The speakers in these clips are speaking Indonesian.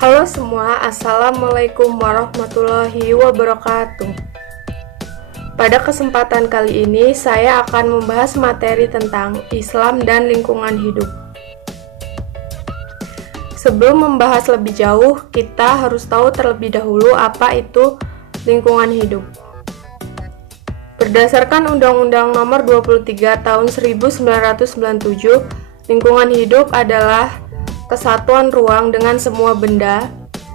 Halo semua, Assalamualaikum warahmatullahi wabarakatuh. Pada kesempatan kali ini, saya akan membahas materi tentang Islam dan lingkungan hidup. Sebelum membahas lebih jauh, kita harus tahu terlebih dahulu apa itu lingkungan hidup. Berdasarkan Undang-Undang Nomor 23 Tahun 1997, lingkungan hidup adalah kesatuan ruang dengan semua benda,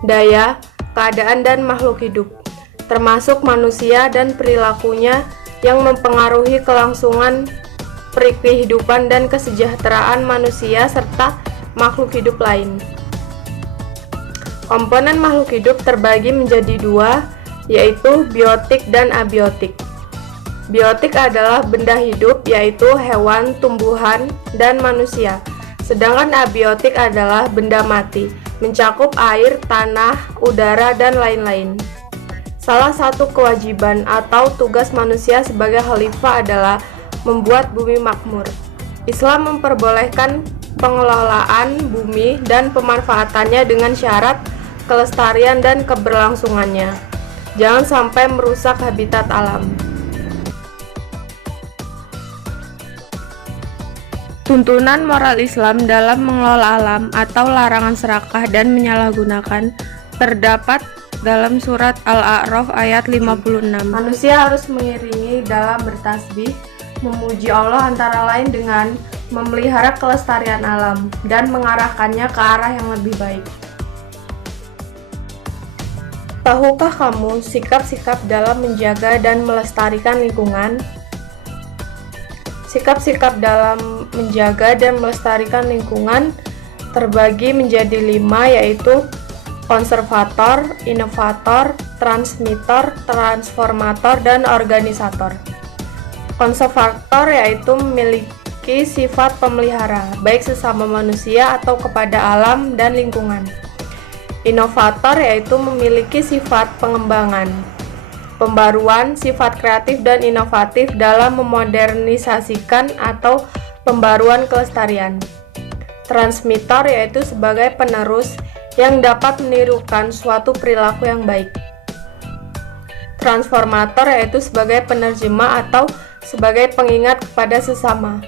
daya, keadaan, dan makhluk hidup, termasuk manusia dan perilakunya yang mempengaruhi kelangsungan kehidupan dan kesejahteraan manusia serta makhluk hidup lain. Komponen makhluk hidup terbagi menjadi dua, yaitu biotik dan abiotik. Biotik adalah benda hidup, yaitu hewan, tumbuhan, dan manusia. Sedangkan abiotik adalah benda mati, mencakup air, tanah, udara, dan lain-lain. Salah satu kewajiban atau tugas manusia sebagai khalifah adalah membuat bumi makmur. Islam memperbolehkan pengelolaan bumi dan pemanfaatannya dengan syarat kelestarian dan keberlangsungannya. Jangan sampai merusak habitat alam. Tuntunan moral Islam dalam mengelola alam atau larangan serakah dan menyalahgunakan terdapat dalam surat Al-A'raf ayat 56. Manusia harus mengiringi dalam bertasbih, memuji Allah antara lain dengan memelihara kelestarian alam dan mengarahkannya ke arah yang lebih baik. Tahukah kamu sikap-sikap dalam menjaga dan melestarikan lingkungan? Sikap-sikap dalam menjaga dan melestarikan lingkungan terbagi menjadi 5, yaitu konservator, inovator, transmitor, transformator, dan organisator. Konservator yaitu memiliki sifat pemelihara, baik sesama manusia atau kepada alam dan lingkungan. Inovator yaitu memiliki sifat pengembangan, pembaruan, sifat kreatif dan inovatif dalam memodernisasikan atau pembaruan kelestarian. Transmitor yaitu sebagai penerus yang dapat menirukan suatu perilaku yang baik. Transformator yaitu sebagai penerjemah atau sebagai pengingat kepada sesama.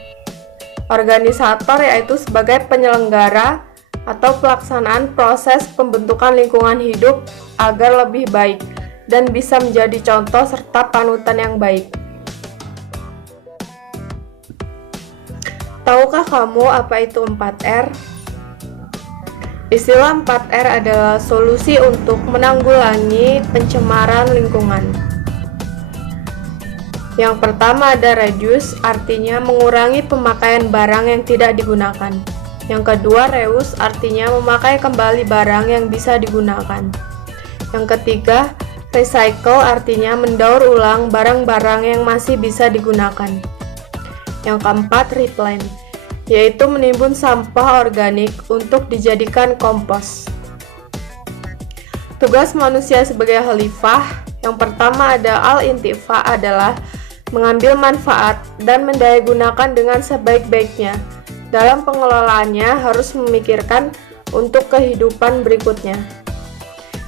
Organisator yaitu sebagai penyelenggara atau pelaksanaan proses pembentukan lingkungan hidup agar lebih baik dan bisa menjadi contoh serta panutan yang baik. Tahukah kamu apa itu 4R? Istilah 4R adalah solusi untuk menanggulangi pencemaran lingkungan. Yang pertama ada reduce, artinya mengurangi pemakaian barang yang tidak digunakan. Yang kedua reuse, artinya memakai kembali barang yang bisa digunakan. Yang ketiga recycle, artinya mendaur ulang barang-barang yang masih bisa digunakan. Yang keempat, replant, yaitu menimbun sampah organik untuk dijadikan kompos. Tugas manusia sebagai khalifah, yang pertama ada al-intifa, adalah mengambil manfaat dan mendayagunakan dengan sebaik-baiknya. Dalam pengelolaannya harus memikirkan untuk kehidupan berikutnya.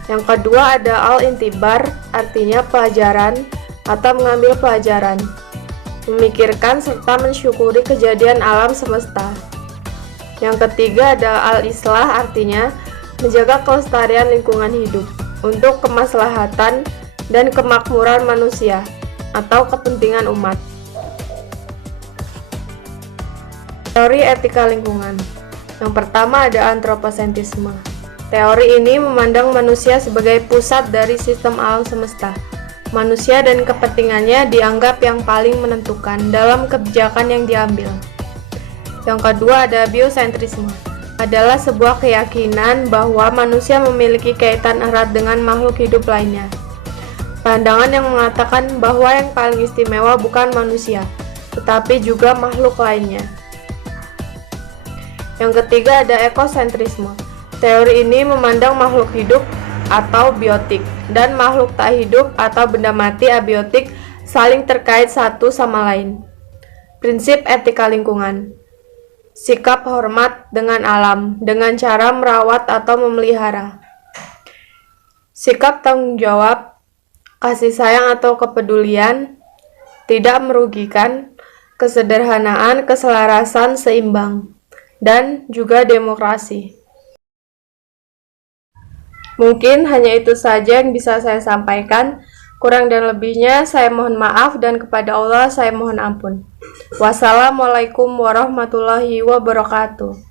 Yang kedua ada al-intibar, artinya pelajaran atau mengambil pelajaran, memikirkan serta mensyukuri kejadian alam semesta. Yang ketiga ada al-islah, artinya menjaga kelestarian lingkungan hidup untuk kemaslahatan dan kemakmuran manusia atau kepentingan umat. Teori etika lingkungan. Yang pertama ada antroposentrisme. Teori ini memandang manusia sebagai pusat dari sistem alam semesta. Manusia dan kepentingannya dianggap yang paling menentukan dalam kebijakan yang diambil. Yang kedua ada biosentrisme, adalah sebuah keyakinan bahwa manusia memiliki kaitan erat dengan makhluk hidup lainnya. Pandangan yang mengatakan bahwa yang paling istimewa bukan manusia, tetapi juga makhluk lainnya. Yang ketiga ada ekosentrisme. Teori ini memandang makhluk hidup atau biotik dan makhluk tak hidup atau benda mati abiotik saling terkait satu sama lain. Prinsip etika lingkungan. Sikap hormat dengan alam dengan cara merawat atau memelihara. sikap tanggung jawab, kasih sayang atau kepedulian, tidak merugikan, kesederhanaan, keselarasan, seimbang, dan juga demokrasi. Mungkin hanya itu saja yang bisa saya sampaikan. Kurang dan lebihnya saya mohon maaf dan kepada Allah saya mohon ampun. Wassalamualaikum warahmatullahi wabarakatuh.